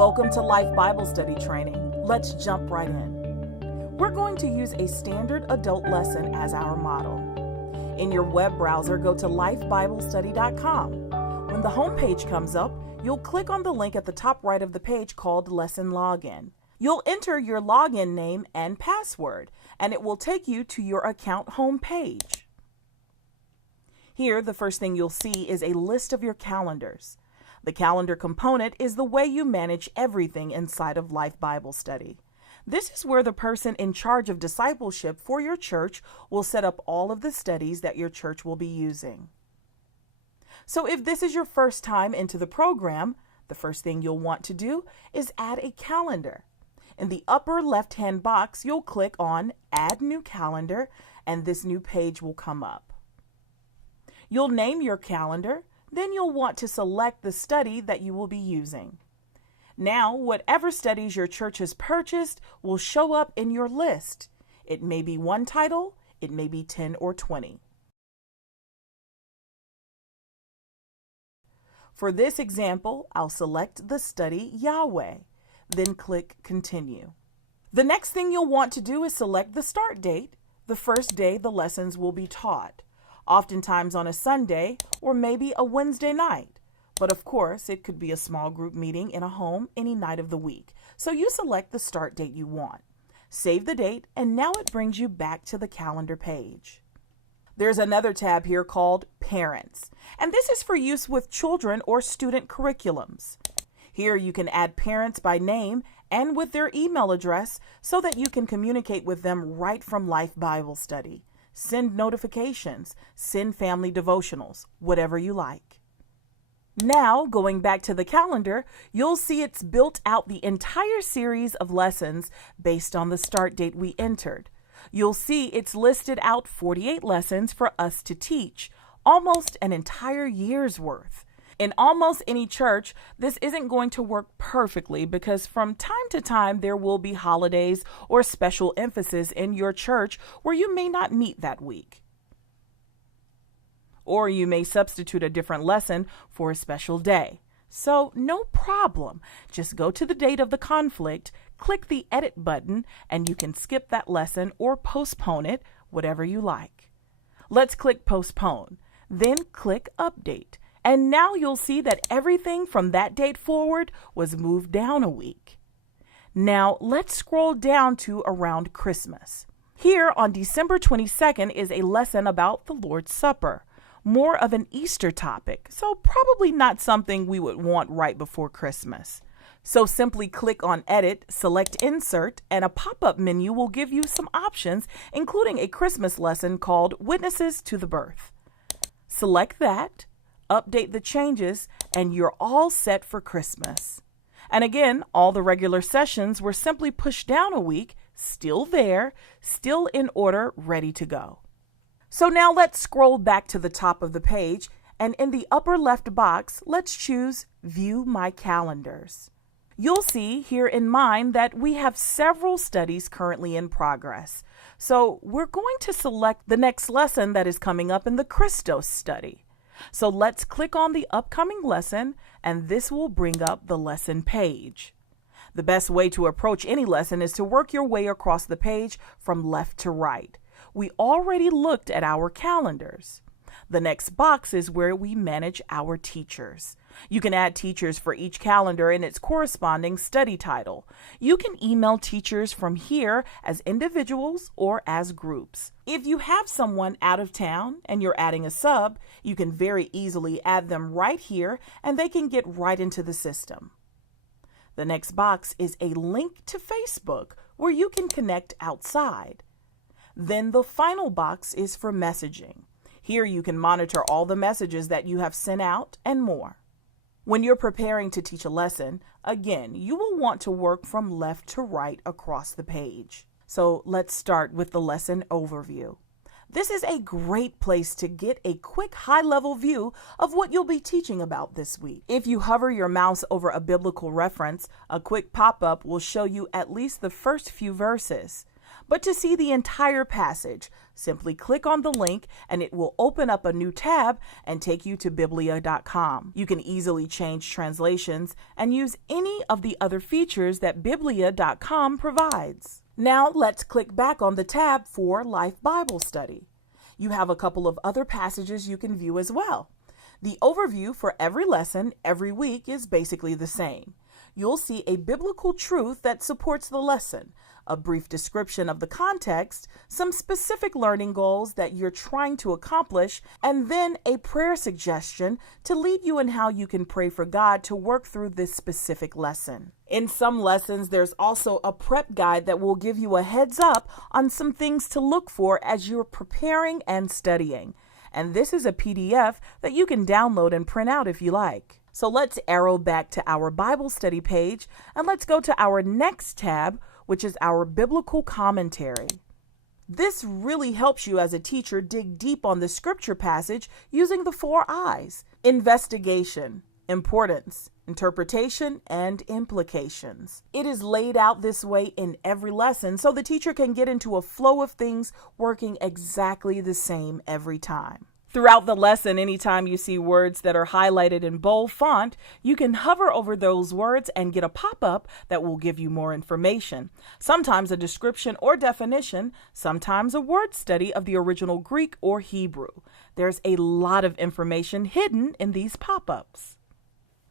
Welcome to Life Bible Study Training. Let's jump right in. We're going to use a standard adult lesson as our model. In your web browser, go to lifebiblestudy.com. When the home page comes up, you'll click on the link at the top right of the page called Lesson Login. You'll enter your login name and password, and it will take you to your account home page. Here, the first thing you'll see is a list of your calendars. The calendar component is the way you manage everything inside of Life Bible Study. This is where the person in charge of discipleship for your church will set up all of the studies that your church will be using. So if this is your first time into the program, the first thing you'll want to do is add a calendar. In the upper left-hand box, you'll click on Add New Calendar, and this new page will come up. You'll name your calendar. Then you'll want to select the study that you will be using. Now, whatever studies your church has purchased will show up in your list. It may be one title, it may be 10 or 20. For this example, I'll select the study Yahweh, then click Continue. The next thing you'll want to do is select the start date, the first day the lessons will be taught. Oftentimes on a Sunday or maybe a Wednesday night. But of course, it could be a small group meeting in a home any night of the week. So you select the start date you want. Save the date, and now it brings you back to the calendar page. There's another tab here called Parents, and this is for use with children or student curriculums. Here you can add parents by name and with their email address so that you can communicate with them right from Life Bible Study. Send notifications, send family devotionals, whatever you like. Now, going back to the calendar, you'll see it's built out the entire series of lessons based on the start date we entered. You'll see it's listed out 48 lessons for us to teach, almost an entire year's worth. In almost any church, this isn't going to work perfectly because from time to time there will be holidays or special emphasis in your church where you may not meet that week. Or you may substitute a different lesson for a special day. So no problem. Just go to the date of the conflict, click the Edit button, and you can skip that lesson or postpone it, whatever you like. Let's click Postpone, then click Update. And now you'll see that everything from that date forward was moved down a week. Now let's scroll down to around Christmas. Here on December 22nd is a lesson about the Lord's Supper, more of an Easter topic, so probably not something we would want right before Christmas. So simply click on Edit, select Insert, and a pop-up menu will give you some options, including a Christmas lesson called Witnesses to the Birth. Select that. Update the changes, and you're all set for Christmas. And again, all the regular sessions were simply pushed down a week, still there, still in order, ready to go. So now let's scroll back to the top of the page, and in the upper left box, let's choose View My Calendars. You'll see here in mine that we have several studies currently in progress. So we're going to select the next lesson that is coming up in the Christos study. So let's click on the upcoming lesson, and this will bring up the lesson page. The best way to approach any lesson is to work your way across the page from left to right. We already looked at our calendars. The next box is where we manage our teachers. You can add teachers for each calendar in its corresponding study title. You can email teachers from here as individuals or as groups. If you have someone out of town and you're adding a sub, you can very easily add them right here and they can get right into the system. The next box is a link to Facebook where you can connect outside. Then the final box is for messaging. Here you can monitor all the messages that you have sent out and more. When you're preparing to teach a lesson, again, you will want to work from left to right across the page. So let's start with the lesson overview. This is a great place to get a quick high-level view of what you'll be teaching about this week. If you hover your mouse over a biblical reference, a quick pop-up will show you at least the first few verses. But to see the entire passage, simply click on the link and it will open up a new tab and take you to biblia.com. You can easily change translations and use any of the other features that biblia.com provides. Now let's click back on the tab for Life Bible Study. You have a couple of other passages you can view as well. The overview for every lesson every week is basically the same. You'll see a biblical truth that supports the lesson, a brief description of the context, some specific learning goals that you're trying to accomplish, and then a prayer suggestion to lead you in how you can pray for God to work through this specific lesson. In some lessons, there's also a prep guide that will give you a heads up on some things to look for as you're preparing and studying. And this is a PDF that you can download and print out if you like. So let's arrow back to our Bible study page and let's go to our next tab, which is our biblical commentary. This really helps you as a teacher dig deep on the scripture passage using the 4 I's: investigation, importance, interpretation, and implications. It is laid out this way in every lesson so the teacher can get into a flow of things working exactly the same every time. Throughout the lesson, anytime you see words that are highlighted in bold font, you can hover over those words and get a pop-up that will give you more information. Sometimes a description or definition, sometimes a word study of the original Greek or Hebrew. There's a lot of information hidden in these pop-ups.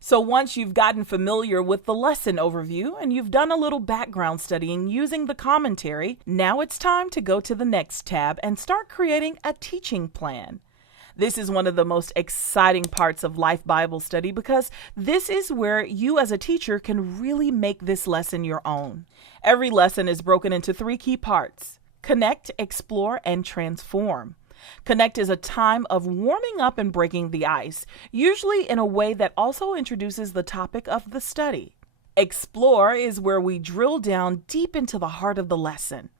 So once you've gotten familiar with the lesson overview and you've done a little background studying using the commentary, now it's time to go to the next tab and start creating a teaching plan. This is one of the most exciting parts of Life Bible Study because this is where you as a teacher can really make this lesson your own. Every lesson is broken into 3 key parts: connect, explore, and transform. Connect is a time of warming up and breaking the ice, usually in a way that also introduces the topic of the study. Explore is where we drill down deep into the heart of the lesson.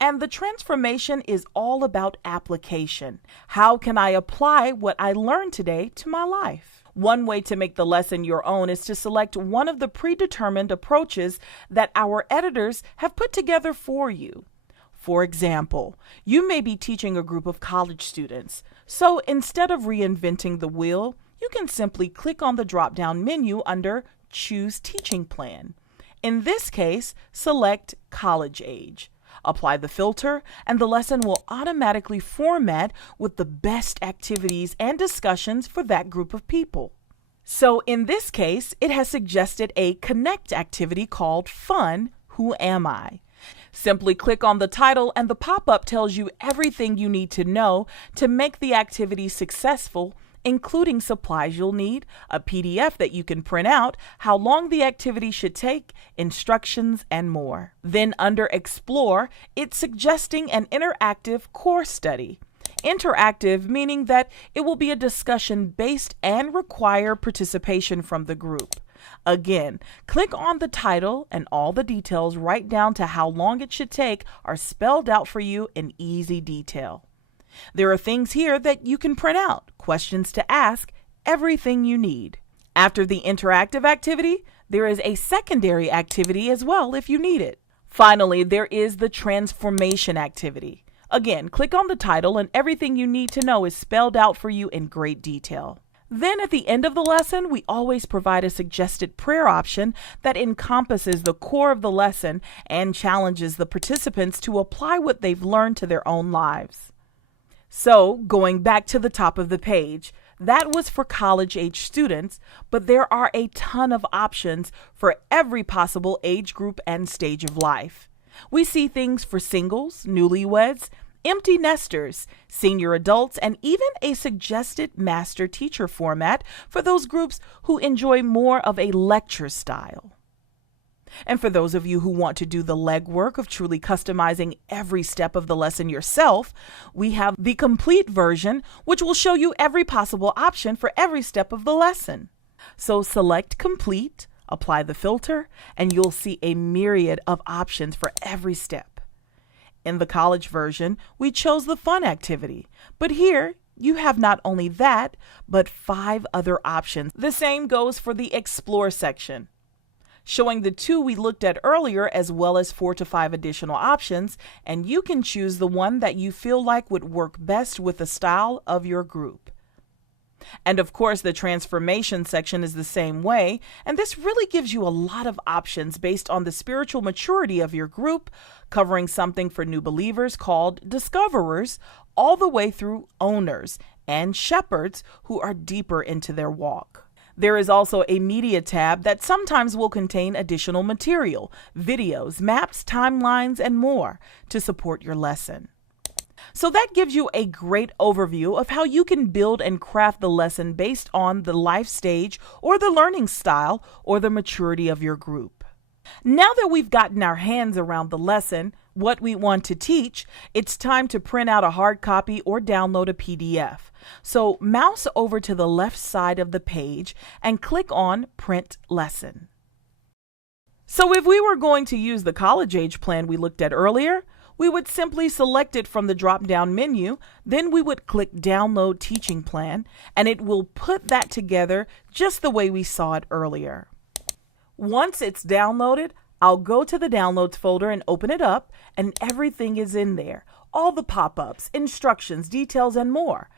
And the transformation is all about application. How can I apply what I learned today to my life? One way to make the lesson your own is to select one of the predetermined approaches that our editors have put together for you. For example, you may be teaching a group of college students. So instead of reinventing the wheel, you can simply click on the drop-down menu under Choose Teaching Plan. In this case, select College Age. Apply the filter, and the lesson will automatically format with the best activities and discussions for that group of people. So in this case, it has suggested a connect activity called Fun, Who Am I? Simply click on the title and the pop-up tells you everything you need to know to make the activity successful, including supplies you'll need, a PDF that you can print out, how long the activity should take, instructions, and more. Then under Explore, it's suggesting an interactive course study. Interactive meaning that it will be a discussion based and require participation from the group. Again, click on the title and all the details right down to how long it should take are spelled out for you in easy detail. There are things here that you can print out, questions to ask, everything you need. After the interactive activity, there is a secondary activity as well if you need it. Finally, there is the transformation activity. Again, click on the title and everything you need to know is spelled out for you in great detail. Then at the end of the lesson, we always provide a suggested prayer option that encompasses the core of the lesson and challenges the participants to apply what they've learned to their own lives. So, going back to the top of the page, that was for college-age students, but there are a ton of options for every possible age group and stage of life. We see things for singles, newlyweds, empty nesters, senior adults, and even a suggested master teacher format for those groups who enjoy more of a lecture style. And for those of you who want to do the legwork of truly customizing every step of the lesson yourself, we have the complete version, which will show you every possible option for every step of the lesson. So select Complete, apply the filter, and you'll see a myriad of options for every step. In the college version, we chose the fun activity, but here you have not only that, but 5 other options. The same goes for the Explore section. showing the 2 we looked at earlier as well as 4 to 5 additional options, and you can choose the one that you feel like would work best with the style of your group. And of course, the transformation section is the same way, and this really gives you a lot of options based on the spiritual maturity of your group, covering something for new believers called discoverers, all the way through owners and shepherds who are deeper into their walk. There is also a media tab that sometimes will contain additional material, videos, maps, timelines, and more to support your lesson. So that gives you a great overview of how you can build and craft the lesson based on the life stage or the learning style or the maturity of your group. Now that we've gotten our hands around the lesson, what we want to teach, it's time to print out a hard copy or download a PDF. So mouse over to the left side of the page and click on Print Lesson. So if we were going to use the college age plan we looked at earlier, we would simply select it from the drop-down menu, then we would click Download Teaching Plan, and it will put that together just the way we saw it earlier. Once it's downloaded, I'll go to the Downloads folder and open it up, and everything is in there. All the pop-ups, instructions, details, and more.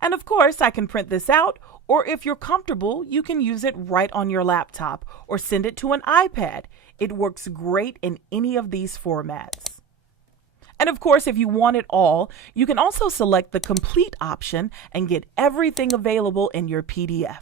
And of course, I can print this out, or if you're comfortable, you can use it right on your laptop or send it to an iPad. It works great in any of these formats. And of course, if you want it all, you can also select the complete option and get everything available in your PDF.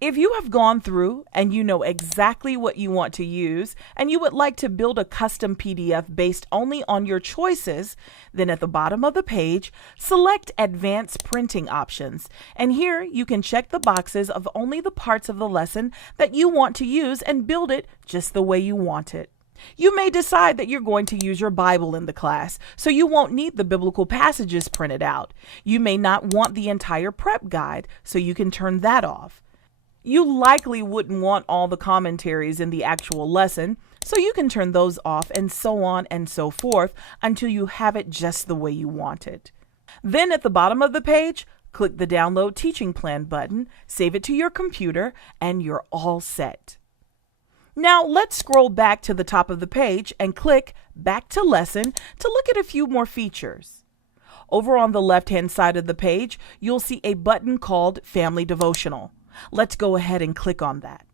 If you have gone through and you know exactly what you want to use and you would like to build a custom PDF based only on your choices, then at the bottom of the page, select Advanced Printing Options. And here you can check the boxes of only the parts of the lesson that you want to use and build it just the way you want it. You may decide that you're going to use your Bible in the class, so you won't need the biblical passages printed out. You may not want the entire prep guide, so you can turn that off. You likely wouldn't want all the commentaries in the actual lesson, so you can turn those off, and so on and so forth until you have it just the way you want it. Then at the bottom of the page, click the Download Teaching Plan button, save it to your computer, and you're all set. Now let's scroll back to the top of the page and click Back to Lesson to look at a few more features. Over on the left-hand side of the page, you'll see a button called Family Devotional. Let's go ahead and click on that.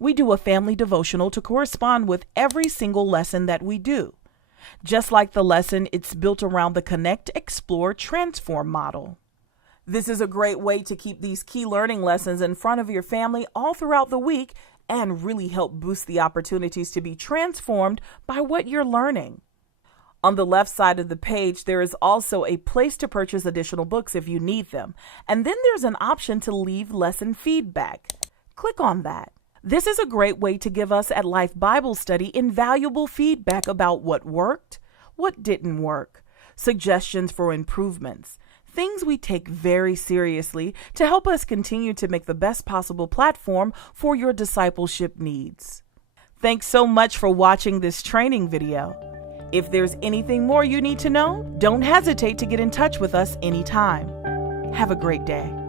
We do a family devotional to correspond with every single lesson that we do. Just like the lesson, it's built around the Connect, Explore, Transform model. This is a great way to keep these key learning lessons in front of your family all throughout the week and really help boost the opportunities to be transformed by what you're learning. On the left side of the page, there is also a place to purchase additional books if you need them. And then there's an option to leave lesson feedback. Click on that. This is a great way to give us at Life Bible Study invaluable feedback about what worked, what didn't work, suggestions for improvements, things we take very seriously to help us continue to make the best possible platform for your discipleship needs. Thanks so much for watching this training video. If there's anything more you need to know, don't hesitate to get in touch with us anytime. Have a great day.